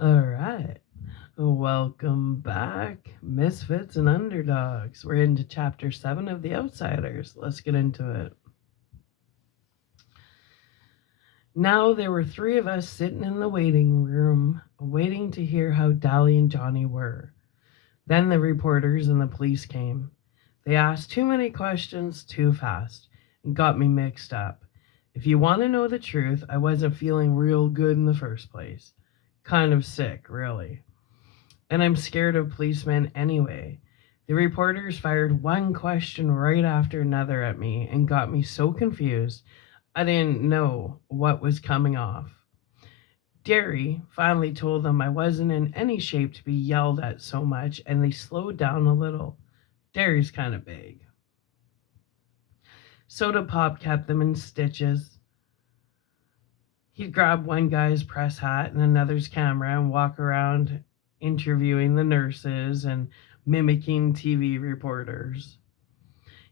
All right. Welcome back, Misfits and Underdogs. We're into chapter 7 of The Outsiders. Let's get into it. Now there were three of us sitting in the waiting room, waiting to hear how Dolly and Johnny were. Then the reporters and the police came. They asked too many questions too fast and got me mixed up. If you want to know the truth, I wasn't feeling real good in the first place. Kind of sick, really. And I'm scared of policemen anyway. The reporters fired one question right after another at me and got me so confused I didn't know what was coming off. Derry finally told them I wasn't in any shape to be yelled at so much, and they slowed down a little. Derry's kind of big. Soda Pop kept them in stitches. He'd grab one guy's press hat and another's camera and walk around interviewing the nurses and mimicking TV reporters.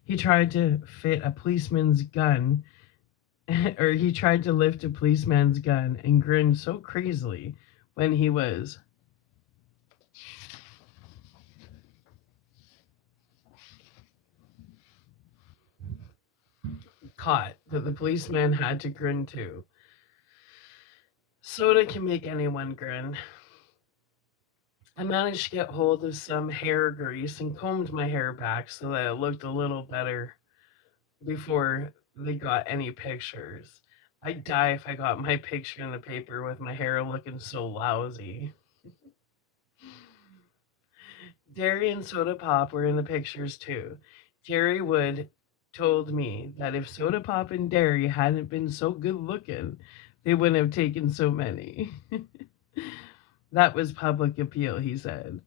He tried to fit a policeman's gun, or he tried to lift a policeman's gun and grinned so crazily when he was caught that the policeman had to grin too. Soda can make anyone grin. I managed to get hold of some hair grease and combed my hair back so that it looked a little better before they got any pictures. I'd die if I got my picture in the paper with my hair looking so lousy. Derry and Soda Pop were in the pictures too. Jerry Wood told me that if Soda Pop and Derry hadn't been so good looking, they wouldn't have taken so many. That was public appeal, he said.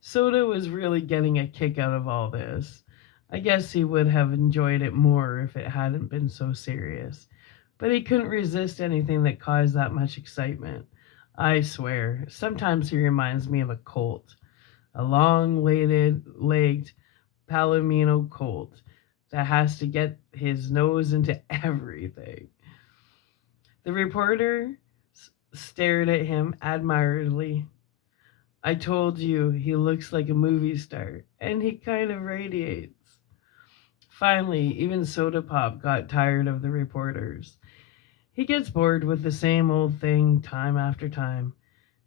Soda was really getting a kick out of all this. I guess he would have enjoyed it more if it hadn't been so serious. But he couldn't resist anything that caused that much excitement. I swear, sometimes he reminds me of a colt, a long-legged Palomino colt that has to get his nose into everything. The reporter stared at him admiringly. I told you he looks like a movie star, and he kind of radiates. Finally, even Soda Pop got tired of the reporters. He gets bored with the same old thing time after time,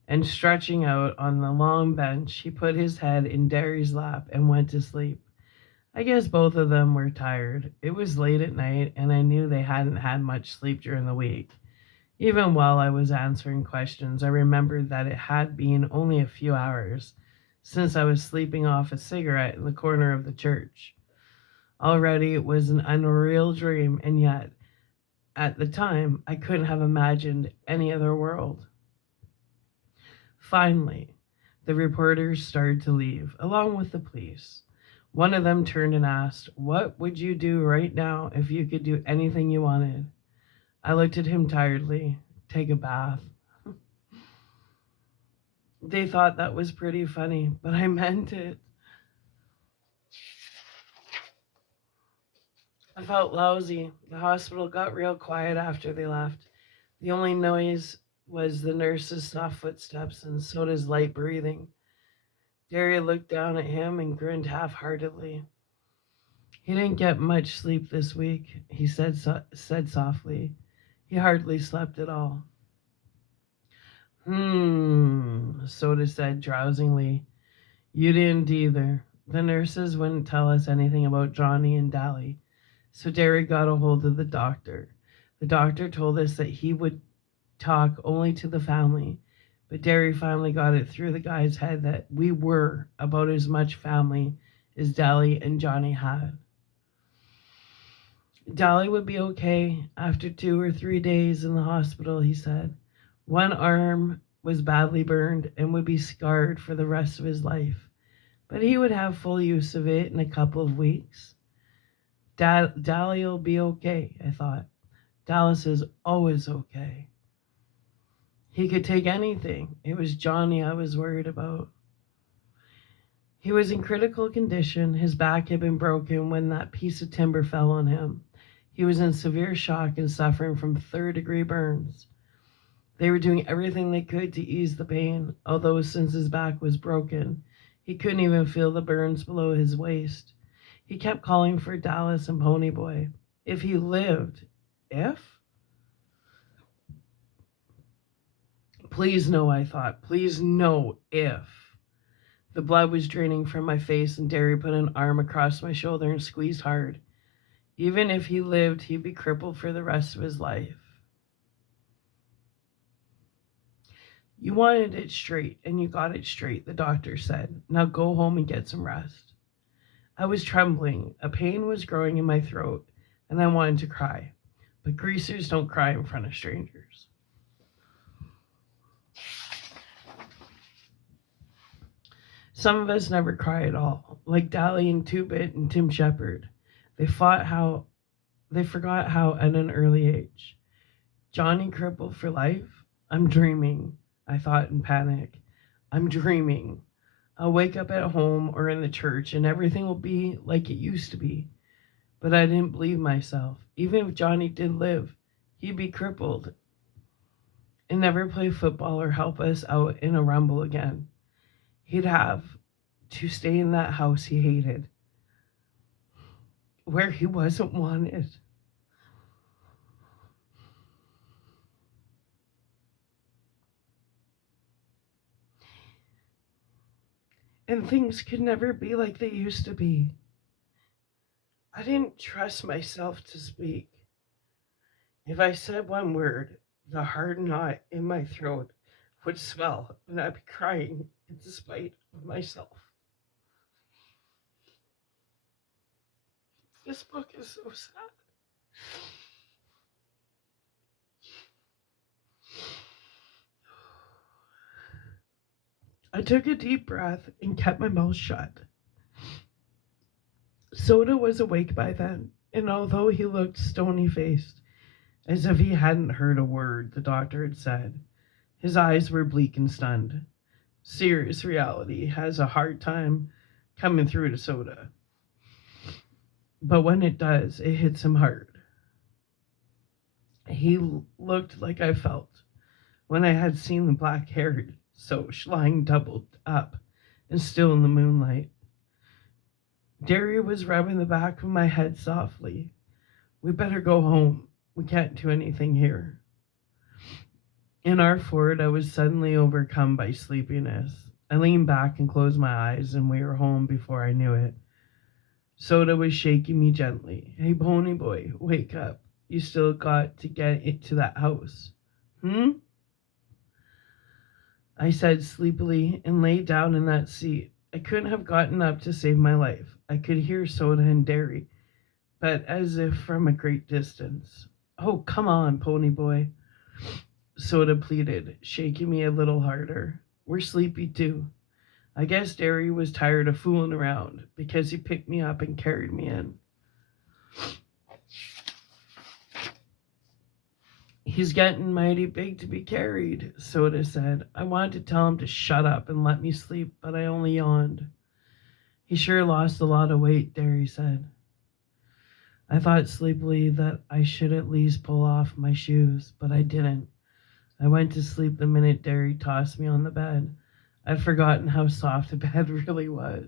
and stretching out on the long bench, he put his head in Derry's lap and went to sleep. I guess both of them were tired. It was late at night, and I knew they hadn't had much sleep during the week. Even while I was answering questions, I remembered that it had been only a few hours since I was sleeping off a cigarette in the corner of the church. Already it was an unreal dream, and yet, at the time, I couldn't have imagined any other world. Finally, the reporters started to leave, along with the police. One of them turned and asked, "What would you do right now if you could do anything you wanted?" I looked at him tiredly. Take a bath. They thought that was pretty funny, but I meant it. I felt lousy. The hospital got real quiet after they left. The only noise was the nurse's soft footsteps and Soda's light breathing. Daria looked down at him and grinned half heartedly. He didn't get much sleep this week, he said softly. He hardly slept at all. Soda said drowsingly. You didn't either. The nurses wouldn't tell us anything about Johnny and Dally, so Derry got a hold of the doctor. The doctor told us that he would talk only to the family, but Derry finally got it through the guy's head that we were about as much family as Dally and Johnny had. Dolly would be okay after 2 or 3 days in the hospital, he said. One arm was badly burned and would be scarred for the rest of his life, but he would have full use of it in a couple of weeks. Dolly'll be okay, I thought. Dallas is always okay. He could take anything. It was Johnny I was worried about. He was in critical condition. His back had been broken when that piece of timber fell on him. He was in severe shock and suffering from third-degree burns. They were doing everything they could to ease the pain, although since his back was broken, he couldn't even feel the burns below his waist. He kept calling for Dallas and Ponyboy. If he lived, if? Please no, I thought. Please no, if. The blood was draining from my face, and Derry put an arm across my shoulder and squeezed hard. Even if he lived, he'd be crippled for the rest of his life. You wanted it straight, and you got it straight, the doctor said. Now go home and get some rest. I was trembling. A pain was growing in my throat, and I wanted to cry. But greasers don't cry in front of strangers. Some of us never cry at all, like Dally and Two-Bit and Tim Shepard. They forgot how at an early age. Johnny crippled for life? I'm dreaming, I thought in panic. I'm dreaming. I'll wake up at home or in the church and everything will be like it used to be. But I didn't believe myself. Even if Johnny did live, he'd be crippled and never play football or help us out in a rumble again. He'd have to stay in that house he hated, where he wasn't wanted. And things could never be like they used to be. I didn't trust myself to speak. If I said one word, the hard knot in my throat would swell and I'd be crying in despite of myself. This book is so sad. I took a deep breath and kept my mouth shut. Soda was awake by then, and although he looked stony-faced, as if he hadn't heard a word the doctor had said, his eyes were bleak and stunned. Serious reality has a hard time coming through to Soda. But when it does, it hits him hard. He looked like I felt when I had seen the black-haired Soch lying doubled up and still in the moonlight. Derry was rubbing the back of my head softly. We better go home. We can't do anything here. In our Ford, I was suddenly overcome by sleepiness. I leaned back and closed my eyes, and we were home before I knew it. Soda was shaking me gently. Hey, Ponyboy, wake up. You still got to get into that house. I said sleepily and lay down in that seat. I couldn't have gotten up to save my life. I could hear Soda and Derry, but as if from a great distance. Oh, come on, Ponyboy, Soda pleaded, shaking me a little harder. We're sleepy too. I guess Derry was tired of fooling around because he picked me up and carried me in. He's getting mighty big to be carried, Soda said. I wanted to tell him to shut up and let me sleep, but I only yawned. He sure lost a lot of weight, Derry said. I thought sleepily that I should at least pull off my shoes, but I didn't. I went to sleep the minute Derry tossed me on the bed. I'd forgotten how soft the bed really was.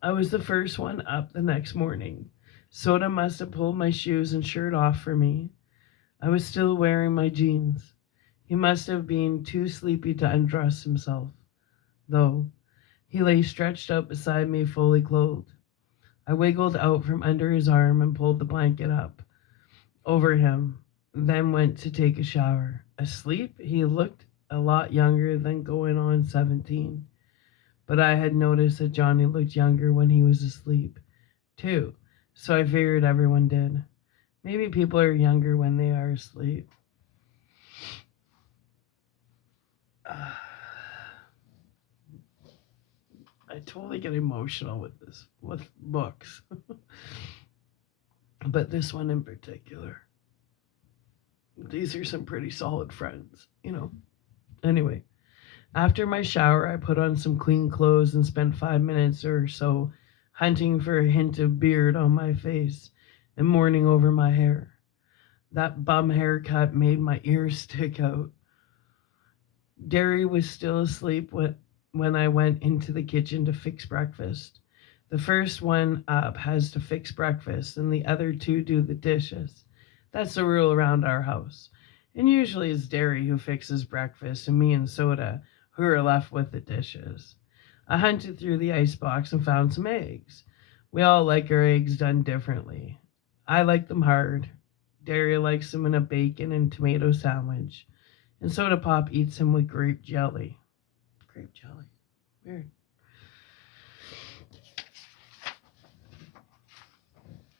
I was the first one up the next morning. Soda must have pulled my shoes and shirt off for me. I was still wearing my jeans. He must have been too sleepy to undress himself, though. He lay stretched out beside me, fully clothed. I wiggled out from under his arm and pulled the blanket up over him, then went to take a shower. Asleep? He looked a lot younger than going on 17. But I had noticed that Johnny looked younger when he was asleep, too, so I figured everyone did. Maybe people are younger when they are asleep. I totally get emotional with books. But this one in particular. These are some pretty solid friends, Anyway, after my shower, I put on some clean clothes and spent 5 minutes or so hunting for a hint of beard on my face and mourning over my hair. That bum haircut made my ears stick out. Derry was still asleep when I went into the kitchen to fix breakfast. The first one up has to fix breakfast, and the other two do the dishes. That's the rule around our house. And usually it's Derry who fixes breakfast, and me and Soda who are left with the dishes. I hunted through the icebox and found some eggs. We all like our eggs done differently. I like them hard. Derry likes them in a bacon and tomato sandwich. And Soda Pop eats him with grape jelly. Grape jelly. Weird.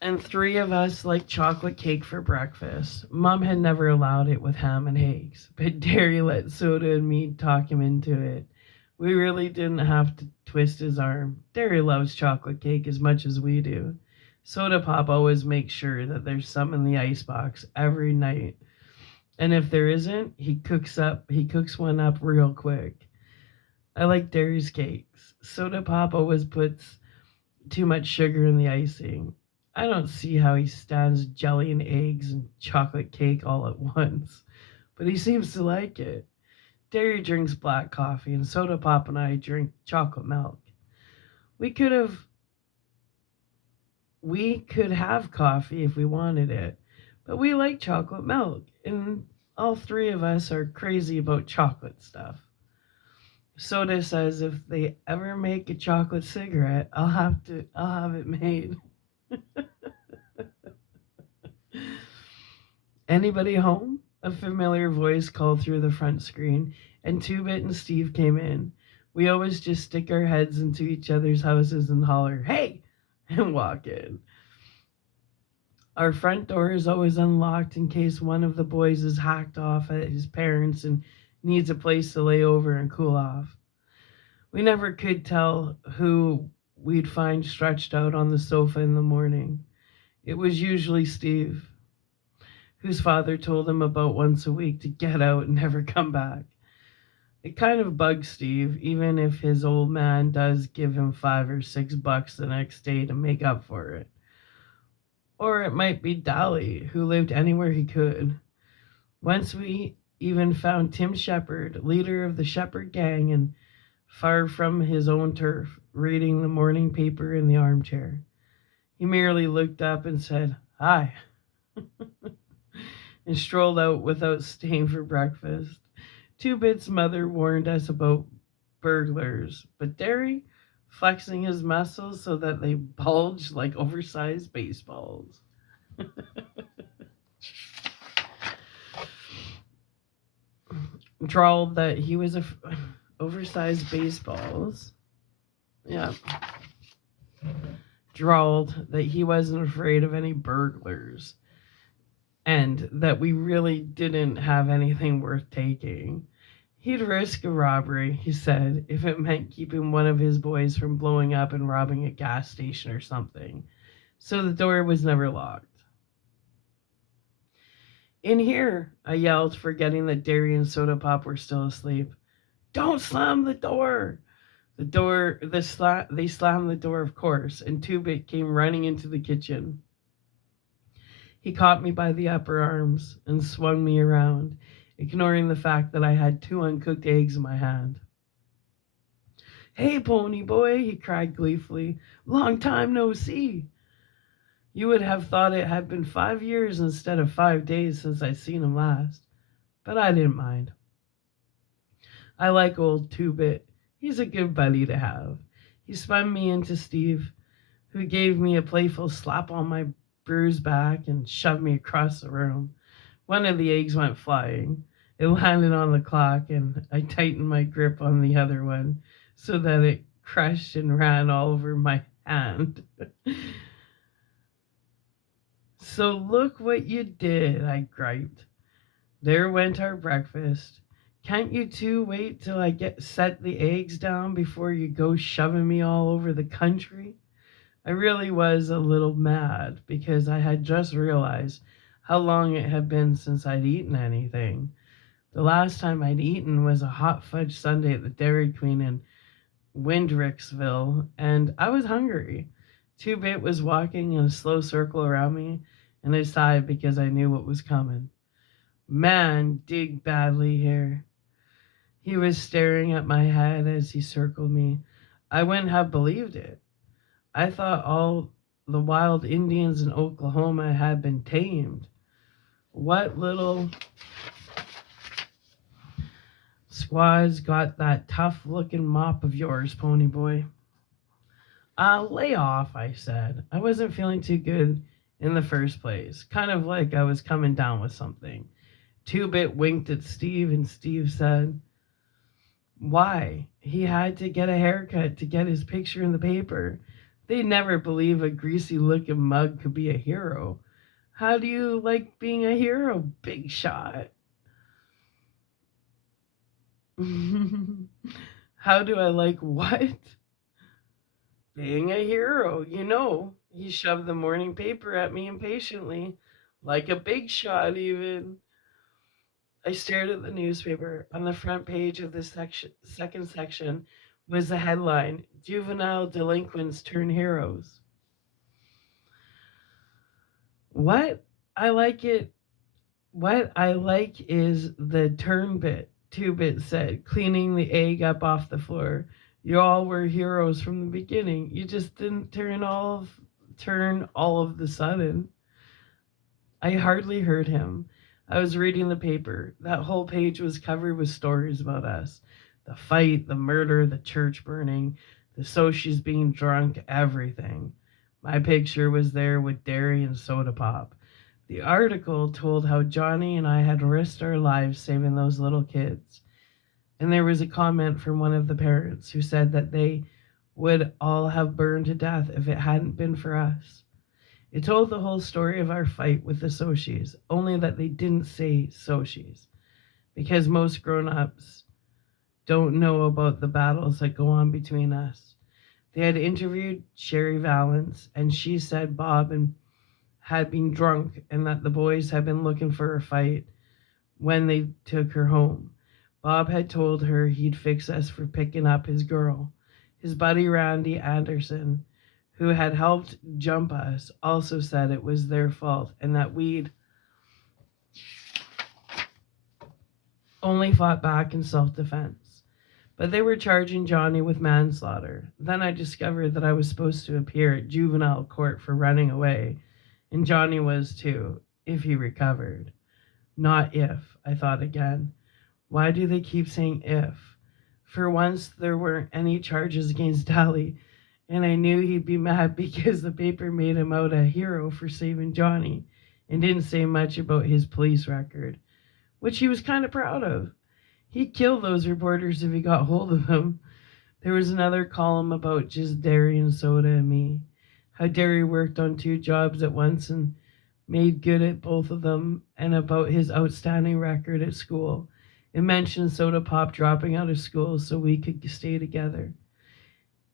And three of us like chocolate cake for breakfast. Mom had never allowed it with ham and eggs, but Derry let Soda and me talk him into it. We really didn't have to twist his arm. Derry loves chocolate cake as much as we do. Soda Pop always makes sure that there's some in the icebox every night. And if there isn't, he cooks one up real quick. I like Derry's cakes. Soda Pop always puts too much sugar in the icing. I don't see how he stands jelly and eggs and chocolate cake all at once, but he seems to like it. Derry drinks black coffee, and Soda Pop and I drink chocolate milk. We could have we could have coffee if we wanted it, but we like chocolate milk, and all three of us are crazy about chocolate stuff. Soda says if they ever make a chocolate cigarette, I'll have it made. Anybody home? A familiar voice called through the front screen, and Two Bit and Steve came in. We always just stick our heads into each other's houses and holler, "Hey!" and walk in. Our front door is always unlocked in case one of the boys is hacked off at his parents' and needs a place to lay over and cool off. We never could tell who we'd find stretched out on the sofa in the morning. It was usually Steve, whose father told him about once a week to get out and never come back. It kind of bugs Steve, even if his old man does give him $5 or $6 the next day to make up for it. Or it might be Dolly, who lived anywhere he could. Once we even found Tim Shepard, leader of the Shepard gang, and far from his own turf, reading the morning paper in the armchair. He merely looked up and said, "Hi," and strolled out without staying for breakfast. Two Bit's mother warned us about burglars, but Derry, flexing his muscles so that they bulged like oversized baseballs, drawled that he was oversized baseballs. Yeah, drawled that he wasn't afraid of any burglars and that we really didn't have anything worth taking. He'd risk a robbery, he said, if it meant keeping one of his boys from blowing up and robbing a gas station or something. So the door was never locked. "In here," I yelled, forgetting that Derry and Soda Pop were still asleep. "Don't slam the door!" They slammed the door, of course, and Two Bit came running into the kitchen. He caught me by the upper arms and swung me around, ignoring the fact that I had two uncooked eggs in my hand. "Hey, pony boy," he cried gleefully. "Long time no see." You would have thought it had been 5 years instead of 5 days since I'd seen him last, but I didn't mind. I like old Two Bit. He's a good buddy to have. He spun me into Steve, who gave me a playful slap on my bruised back and shoved me across the room. One of the eggs went flying. It landed on the clock, and I tightened my grip on the other one so that it crushed and ran all over my hand. "So look what you did," I griped. "There went our breakfast. Can't you two wait till I get set the eggs down before you go shoving me all over the country?" I really was a little mad because I had just realized how long it had been since I'd eaten anything. The last time I'd eaten was a hot fudge sundae at the Dairy Queen in Windricksville, and I was hungry. Two Bit was walking in a slow circle around me, and I sighed because I knew what was coming. Man, dig badly here. He was staring at my head as he circled me. I wouldn't have believed it. I thought all the wild Indians in Oklahoma had been tamed. What little squaw's got that tough looking mop of yours, pony boy? Lay off, I said. I wasn't feeling too good in the first place, kind of like I was coming down with something. Two Bit winked at Steve, and Steve said, why? He had to get a haircut to get his picture in the paper. They'd never believe a greasy looking mug could be a hero. How do you like being a hero, big shot? How do I like what? Being a hero, you know. He shoved the morning paper at me impatiently, like a big shot, even. I stared at the newspaper. On the front page of the second section was the headline, Juvenile Delinquents Turn Heroes. What I like it what I like is the turn bit, Two Bit said, cleaning the egg up off the floor. You all were heroes from the beginning. You just didn't turn all of the sudden. I hardly heard him. I was reading the paper. That whole page was covered with stories about us. The fight, the murder, the church burning, the Sochies being drunk, everything. My picture was there with Derry and Soda Pop. The article told how Johnny and I had risked our lives saving those little kids. And there was a comment from one of the parents who said that they would all have burned to death if it hadn't been for us. It told the whole story of our fight with the Sochies, only that they didn't say Sochies, because most grown ups don't know about the battles that go on between us. They had interviewed Sherry Valance, and she said Bob and had been drunk and that the boys had been looking for a fight when they took her home. Bob had told her he'd fix us for picking up his girl. His buddy Randy Anderson, who had helped jump us, also said it was their fault and that we'd only fought back in self defense. But they were charging Johnny with manslaughter. Then I discovered that I was supposed to appear at juvenile court for running away, and Johnny was too, if he recovered. Not if, I thought again. Why do they keep saying if? For once, there weren't any charges against Dally, and I knew he'd be mad because the paper made him out a hero for saving Johnny and didn't say much about his police record, which he was kind of proud of. He'd kill those reporters if he got hold of them. There was another column about just Derry and Soda and me. How Derry worked on two jobs at once and made good at both of them, and about his outstanding record at school. It mentioned Soda Pop dropping out of school so we could stay together,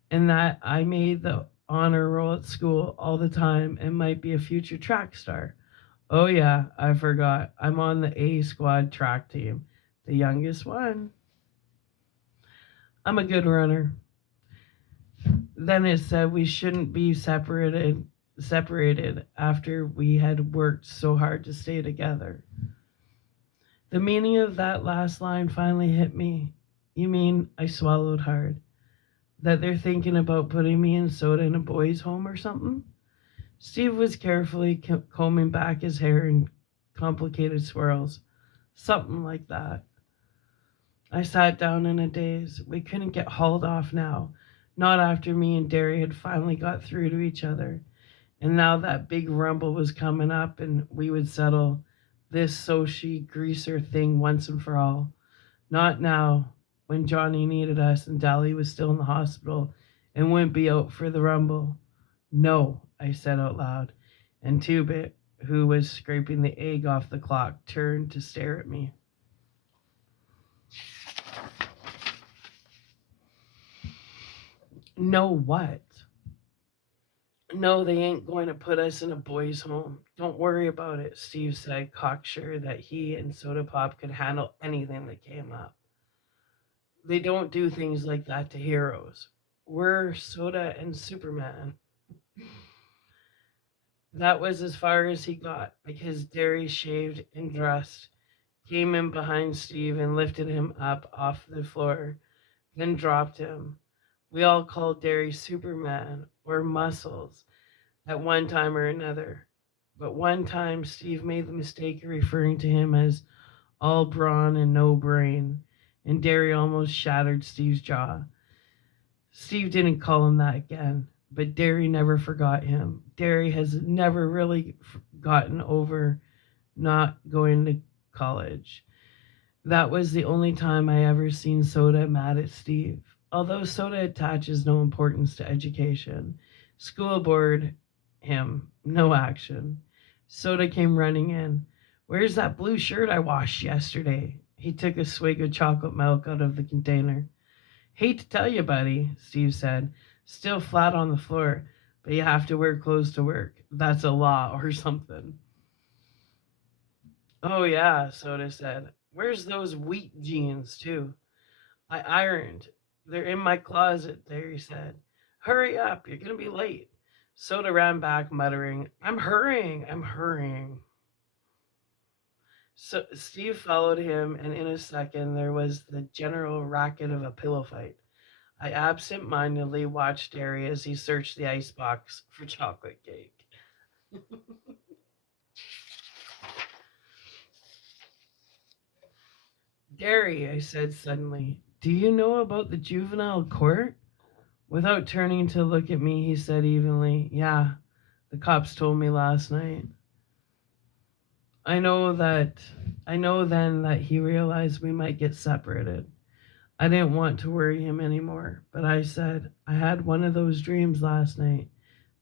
and that I made the honor roll at school all the time and might be a future track star. Oh, yeah, I forgot. I'm on the A squad track team, the youngest one. I'm a good runner. Then it said we shouldn't be separated after we had worked so hard to stay together. The meaning of that last line finally hit me. You mean, I swallowed hard, that they're thinking about putting me and Soda in a boys' home or something? Steve was carefully combing back his hair in complicated swirls. Something like that. I sat down in a daze. We couldn't get hauled off now, not after me and Derry had finally got through to each other. And now that big rumble was coming up, and we would settle this Sochi greaser thing once and for all. Not now, when Johnny needed us and Dally was still in the hospital and wouldn't be out for the rumble. No, I said out loud, and Two Bit, who was scraping the egg off the clock, turned to stare at me. No, what? No, they ain't going to put us in a boys' home. Don't worry about it, Steve said, cocksure that he and Soda Pop could handle anything that came up. They don't do things like that to heroes. We're Soda and Superman. That was as far as he got because Derry shaved and dressed, came in behind Steve and lifted him up off the floor, then dropped him. We all called Derry Superman or Muscles at one time or another. But one time, Steve made the mistake of referring to him as all brawn and no brain, and Derry almost shattered Steve's jaw. Steve didn't call him that again, but Derry never forgot him. Derry has never really gotten over not going to college. That was the only time I ever seen Soda mad at Steve. Although Soda attaches no importance to education, school board him, no action. Soda came running in. Where's that blue shirt I washed yesterday? He took a swig of chocolate milk out of the container. Hate to tell you, buddy, Steve said. Still flat on the floor, but you have to wear clothes to work. That's a law or something. Oh, yeah, Soda said. Where's those wheat jeans, too? I ironed. They're in my closet, there, he said. Hurry up, you're going to be late. Soda ran back, muttering, I'm hurrying. So Steve followed him, and in a second there was the general racket of a pillow fight. I absent-mindedly watched Derry as he searched the icebox for chocolate cake. Derry, I said suddenly, do you know about the juvenile court? Without turning to look at me, he said evenly, yeah, the cops told me last night. I know that I know then that he realized we might get separated. I didn't want to worry him anymore, but I said, I had one of those dreams last night,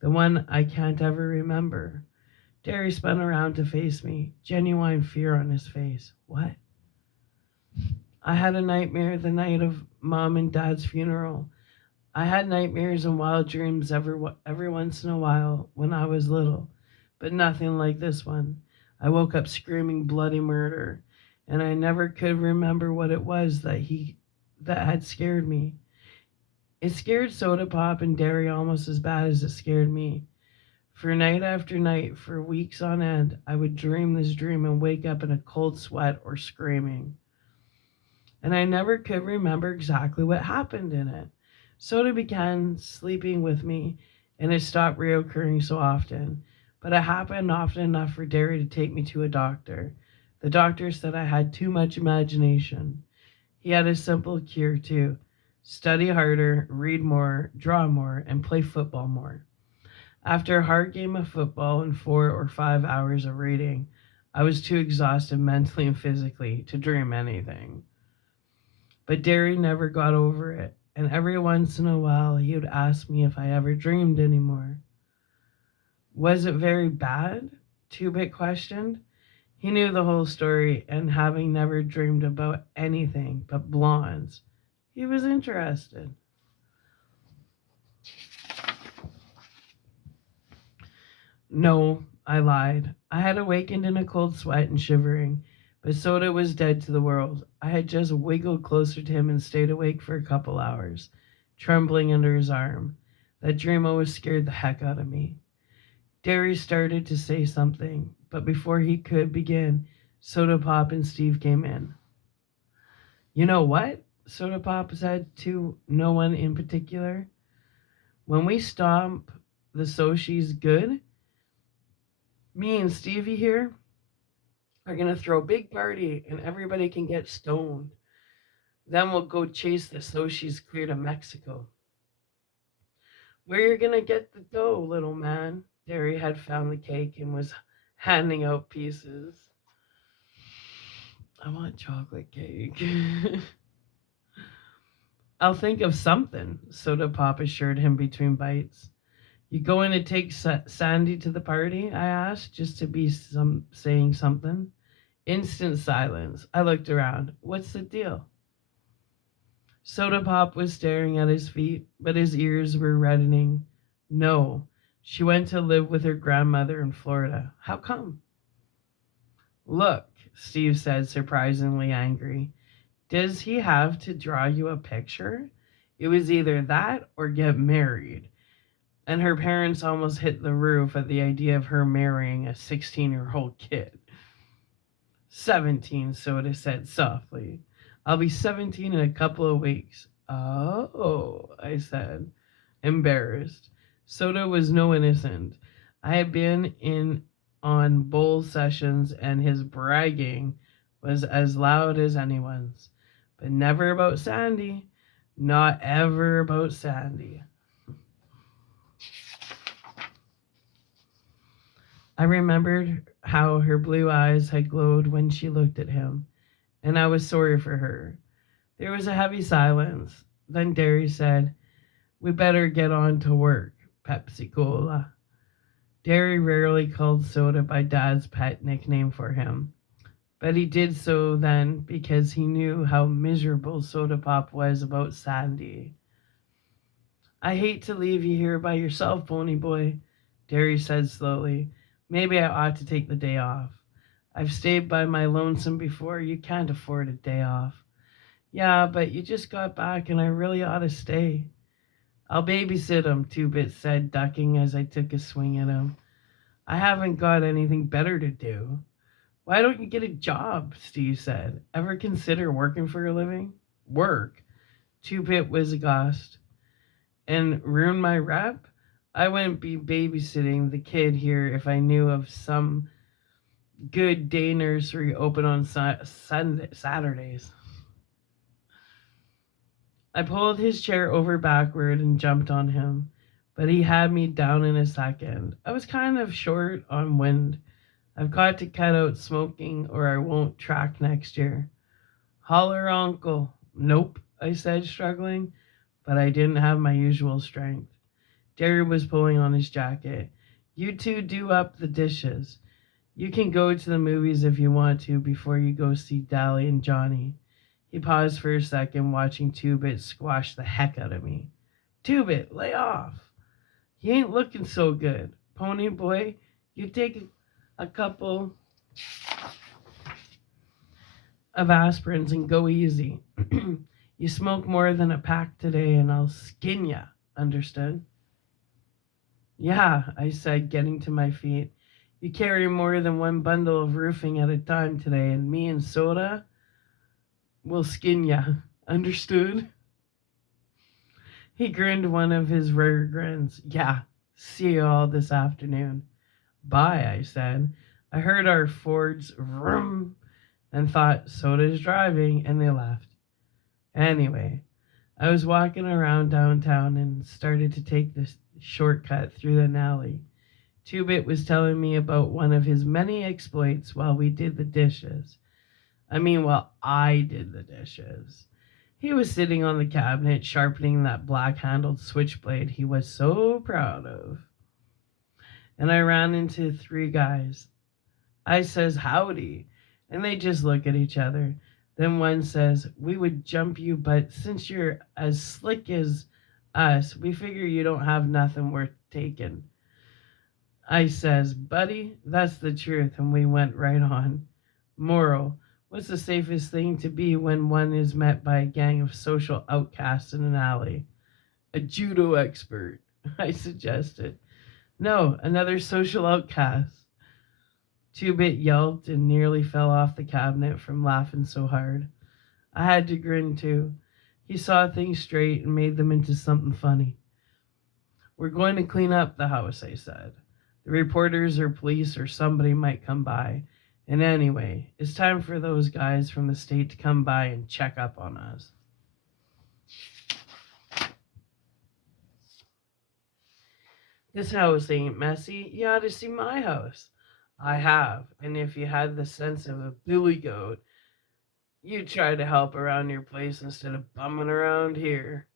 the one I can't ever remember. Derry spun around to face me, genuine fear on his face. What? I had a nightmare the night of Mom and Dad's funeral. I had nightmares and wild dreams every once in a while when I was little, but nothing like this one. I woke up screaming bloody murder, and I never could remember what it was that had scared me. It scared Soda Pop and Derry almost as bad as it scared me. For night after night, for weeks on end, I would dream this dream and wake up in a cold sweat or screaming. And I never could remember exactly what happened in it. Soda began sleeping with me, and it stopped reoccurring so often. But it happened often enough for Derry to take me to a doctor. The doctor said I had too much imagination. He had a simple cure too: study harder, read more, draw more, and play football more. After a hard game of football and 4 or 5 hours of reading, I was too exhausted mentally and physically to dream anything. But Derry never got over it, and every once in a while he would ask me if I ever dreamed anymore. Was it very bad? Two Bit questioned. He knew the whole story, and having never dreamed about anything but blondes, he was interested. No, I lied. I had awakened in a cold sweat and shivering, but Soda was dead to the world. I had just wiggled closer to him and stayed awake for a couple hours, trembling under his arm. That dream always scared the heck out of me. Derry started to say something, but before he could begin, Soda Pop and Steve came in. You know what? Soda Pop said to no one in particular. When we stomp the Soshis good, me and Stevie here are gonna throw a big party and everybody can get stoned. Then we'll go chase the Soshis clear to Mexico. Where you gonna get the dough, little man? Derry had found the cake and was handing out pieces. I want chocolate cake. I'll think of something, Soda Pop assured him between bites. You going to take Sandy to the party? I asked, just to be saying something. Instant silence. I looked around. What's the deal? Soda Pop was staring at his feet, but his ears were reddening. No, she went to live with her grandmother in Florida. How come? Look, Steve said, surprisingly angry. Does he have to draw you a picture? It was either that or get married. and her parents almost hit the roof at the idea of her marrying a 16-year-old kid. 17, Soda said softly. I'll be 17 in a couple of weeks. Oh, I said, embarrassed. Soda was no innocent. I had been in on bull sessions and his bragging was as loud as anyone's. But never about Sandy. Not ever about Sandy. I remembered how her blue eyes had glowed when she looked at him, and I was sorry for her. There was a heavy silence. Then Derry said, We better get on to work, Pepsi Cola. Derry rarely called Soda by Dad's pet nickname for him, but he did so then because he knew how miserable Soda Pop was about Sandy. I hate to leave you here by yourself, Pony Boy, Derry said slowly. Maybe I ought to take the day off. I've stayed by my lonesome before. You can't afford a day off. Yeah, but you just got back and I really ought to stay. I'll babysit him, Two Bit said, ducking as I took a swing at him. I haven't got anything better to do. Why don't you get a job? Steve said. Ever consider working for a living? Work? Two Bit was aghast. And ruin my rep? I wouldn't be babysitting the kid here if I knew of some good day nursery open on Saturdays. I pulled his chair over backward and jumped on him, but he had me down in a second. I was kind of short on wind. I've got to cut out smoking or I won't track next year. Holler, uncle. Nope, I said, struggling, but I didn't have my usual strength. Derry was pulling on his jacket. You two do up the dishes. You can go to the movies if you want to before you go see Dally and Johnny. He paused for a second, watching Two-Bit squash the heck out of me. Two-Bit, lay off. He ain't looking so good. Pony Boy, you take a couple of aspirins and go easy. You smoke more than a pack today and I'll skin ya. Understood? Yeah, I said, getting to my feet. You carry more than one bundle of roofing at a time today, and me and Soda will skin ya. Understood? He grinned one of his rare grins. Yeah, see you all this afternoon. Bye, I said. I heard our Ford's vroom and thought Soda's driving, and they left. Anyway, I was walking around downtown and started to take this shortcut through an alley. Two-Bit was telling me about one of his many exploits while we did the dishes. While I did the dishes. He was sitting on the cabinet sharpening that black-handled switchblade he was so proud of. And I ran into three guys. I says, howdy, and they just look at each other. Then one says, we would jump you, but since you're as slick as us, we figure you don't have nothing worth taking. I says, buddy, that's the truth, and we went right on. Moral, what's the safest thing to be when one is met by a gang of social outcasts in an alley? A judo expert, I suggested. No, another social outcast. Two-Bit yelped and nearly fell off the cabinet from laughing so hard. I had to grin too. He saw things straight and made them into something funny. We're going to clean up the house, I said. The reporters or police or somebody might come by. And anyway, it's time for those guys from the state to come by and check up on us. This house ain't messy. You ought to see my house. I have, and if you had the sense of a billy goat, you'd try to help around your place instead of bumming around here.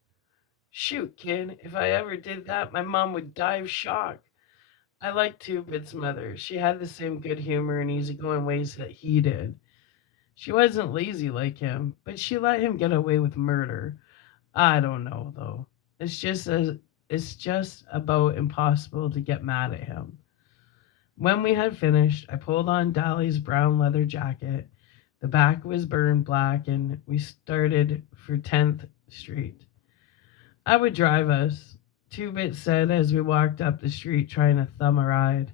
Shoot, kid, if I ever did that, my mom would die of shock. I liked Two-Bit's mother. She had the same good humor and easygoing ways that he did. She wasn't lazy like him, but she let him get away with murder. I don't know, though. It's just about impossible to get mad at him. When we had finished, I pulled on Dolly's brown leather jacket. The back was burned black, and we started for 10th Street. I would drive us. Two-Bit said as we walked up the street trying to thumb a ride.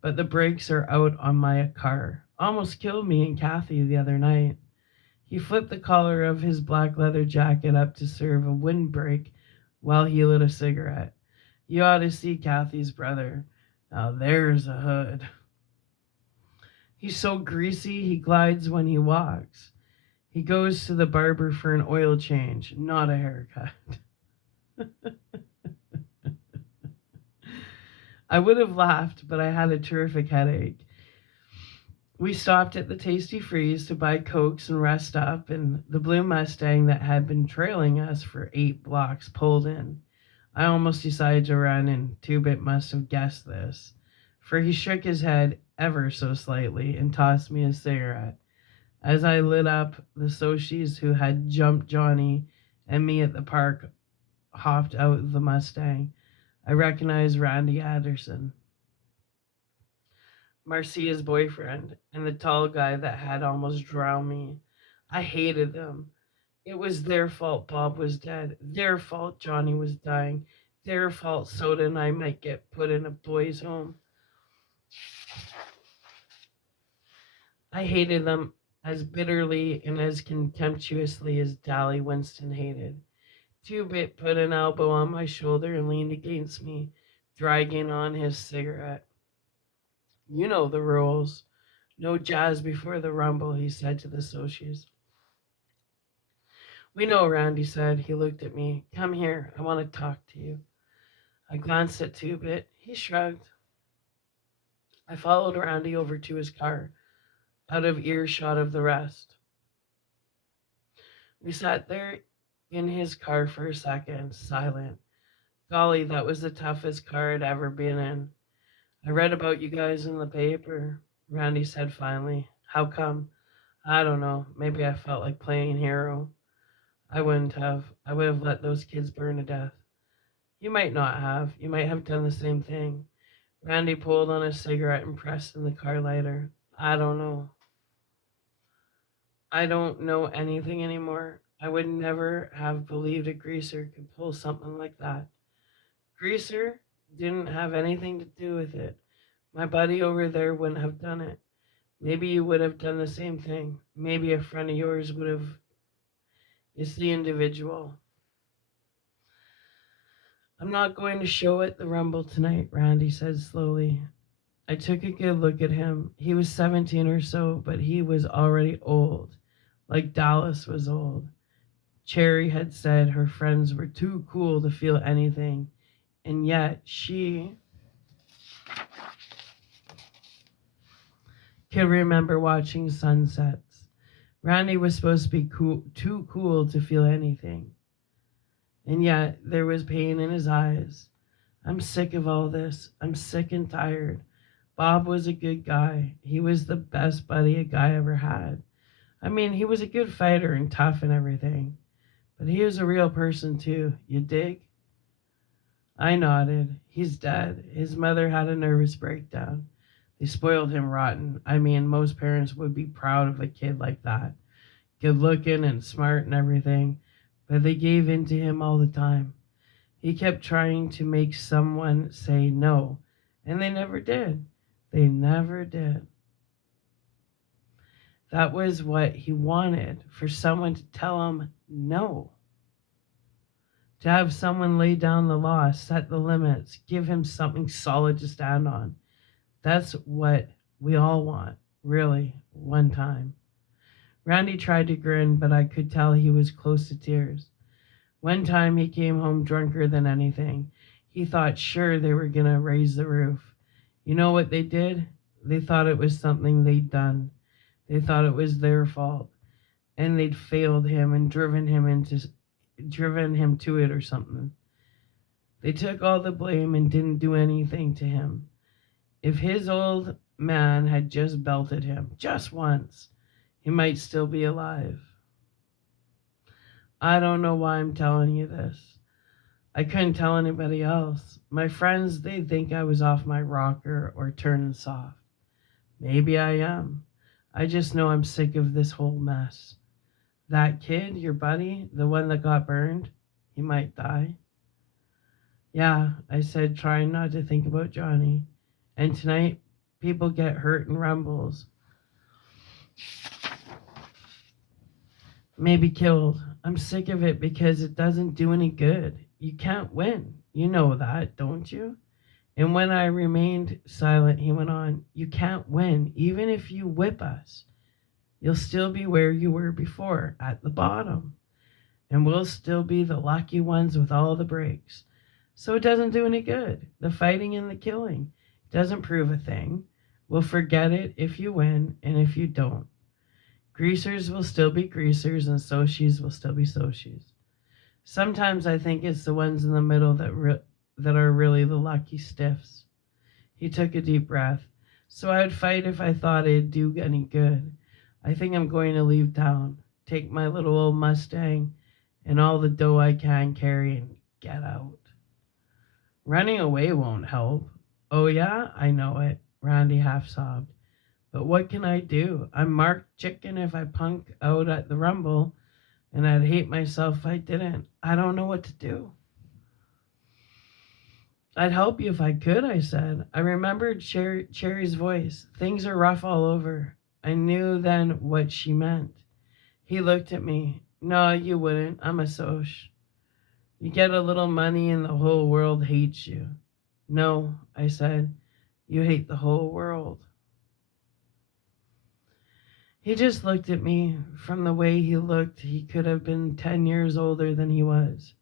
But the brakes are out on my car. Almost killed me and Kathy the other night. He flipped the collar of his black leather jacket up to serve a windbreak while he lit a cigarette. You ought to see Kathy's brother. Now there's a hood. He's so greasy he glides when he walks. He goes to the barber for an oil change, not a haircut. I would have laughed, but I had a terrific headache. We stopped at the Tasty Freeze to buy Cokes and rest up, and the blue Mustang that had been trailing us for 8 blocks pulled in. I almost decided to run, and Two-Bit must have guessed this, for he shook his head ever so slightly and tossed me a cigarette. As I lit up, the Sochies who had jumped Johnny and me at the park hopped out of the Mustang. I recognized Randy Anderson, Marcia's boyfriend, and the tall guy that had almost drowned me. I hated them. It was their fault Bob was dead. Their fault Johnny was dying. Their fault Soda and I might get put in a boys' home. I hated them as bitterly and as contemptuously as Dally Winston hated. Two-Bit put an elbow on my shoulder and leaned against me, dragging on his cigarette. You know the rules. No jazz before the rumble, he said to the Sochies. We know, Randy said. He looked at me. Come here, I want to talk to you. I glanced at Two-Bit. He shrugged. I followed Randy over to his car, out of earshot of the rest. We sat there in his car for a second, silent. Golly, that was the toughest car I'd ever been in. I read about you guys in the paper, Randy said finally. How come? I don't know. Maybe I felt like playing hero. I wouldn't have. I would have let those kids burn to death. You might not have. You might have done the same thing. Randy pulled on a cigarette and pressed in the car lighter. I don't know. I don't know anything anymore. I would never have believed a greaser could pull something like that. Greaser didn't have anything to do with it. My buddy over there wouldn't have done it. Maybe you would have done the same thing. Maybe a friend of yours would have. It's the individual. I'm not going to show at the Rumble tonight, Randy said slowly. I took a good look at him. He was 17 or so, but he was already old, like Dallas was old. Cherry had said her friends were too cool to feel anything, and yet she could remember watching sunsets. Randy was supposed to be too cool to feel anything, and yet there was pain in his eyes. I'm sick of all this. I'm sick and tired. Bob was a good guy. He was the best buddy a guy ever had. I mean, he was a good fighter and tough and everything. But he was a real person too. You dig? I nodded. He's dead. His mother had a nervous breakdown. They spoiled him rotten. I mean, most parents would be proud of a kid like that. Good looking and smart and everything. But they gave in to him all the time. He kept trying to make someone say no. And they never did. They never did. That was what he wanted, for someone to tell him no. To have someone lay down the law, set the limits, give him something solid to stand on. That's what we all want, really, one time. Randy tried to grin, but I could tell he was close to tears. One time he came home drunker than anything. He thought sure they were going to raise the roof. You know what they did? They thought it was something they'd done. They thought it was their fault. And they'd failed him and driven him to it or something. They took all the blame and didn't do anything to him. If his old man had just belted him, just once, he might still be alive. I don't know why I'm telling you this. I couldn't tell anybody else. My friends, they'd think I was off my rocker or turning soft. Maybe I am. I just know I'm sick of this whole mess. That kid, your buddy, the one that got burned, he might die. Yeah, I said, trying not to think about Johnny. And tonight, people get hurt in rumbles, maybe killed. I'm sick of it because it doesn't do any good. You can't win. You know that, don't you? And when I remained silent, he went on, you can't win. Even if you whip us, you'll still be where you were before, at the bottom. And we'll still be the lucky ones with all the breaks. So it doesn't do any good. The fighting and the killing doesn't prove a thing. We'll forget it if you win and if you don't. Greasers will still be greasers and Soshis will still be Soshis. Sometimes I think it's the ones in the middle that are really the lucky stiffs. He took a deep breath. So I would fight if I thought it'd do any good. I think I'm going to leave town, take my little old Mustang and all the dough I can carry and get out. Running away won't help. Oh, yeah, I know it, Randy half sobbed. But what can I do? I'm marked chicken if I punk out at the Rumble, and I'd hate myself if I didn't. I don't know what to do. I'd help you if I could, I said. I remembered Cherry's voice. Things are rough all over. I knew then what she meant. He looked at me. No, you wouldn't. I'm a Soch. You get a little money and the whole world hates you. No, I said. You hate the whole world. He just looked at me. From the way he looked, he could have been 10 years older than he was.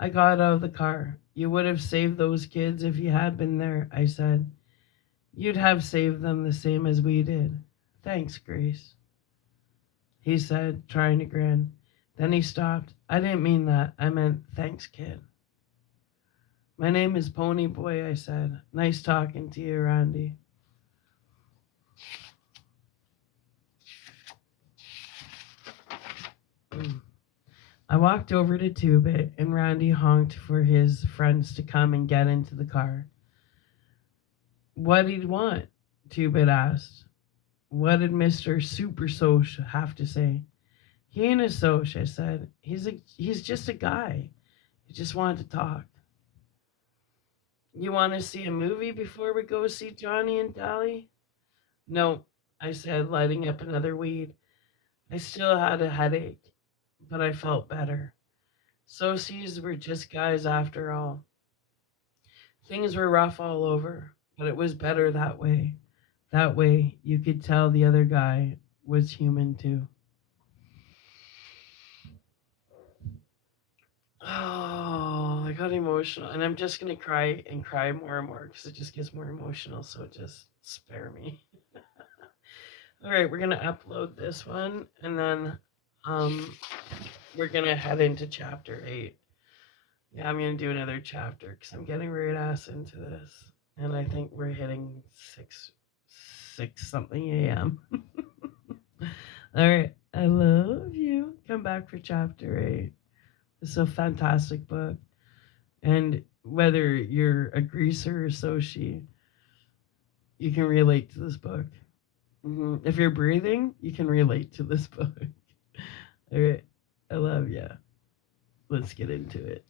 I got out of the car. You would have saved those kids if you had been there, I said. You'd have saved them the same as we did. Thanks, Grace, he said, trying to grin. Then he stopped. I didn't mean that. I meant thanks, kid. My name is Pony Boy, I said. Nice talking to you, Randy. I walked over to Two-Bit, and Randy honked for his friends to come and get into the car. What'd he want? Two-Bit asked. What did Mr. Super Soch have to say? He ain't a Soch, I said. He's just a guy. He just wanted to talk. You want to see a movie before we go see Johnny and Dolly? No, I said, lighting up another weed. I still had a headache, but I felt better. Socies were just guys after all. Things were rough all over, but it was better that way. That way, you could tell the other guy was human too. Oh, I got emotional, and I'm just gonna cry and cry more and more because it just gets more emotional. So just spare me. All right, we're gonna upload this one, and then um, we're gonna head into chapter 8. Yeah, I'm gonna do another chapter because I'm getting right ass into this, and I think we're hitting 6 something a.m. All right, I love you. Come back for chapter 8. It's a fantastic book. And whether you're a greaser or Sochi, you can relate to this book. If you're breathing, you can relate to this book. All right. I love ya. Let's get into it.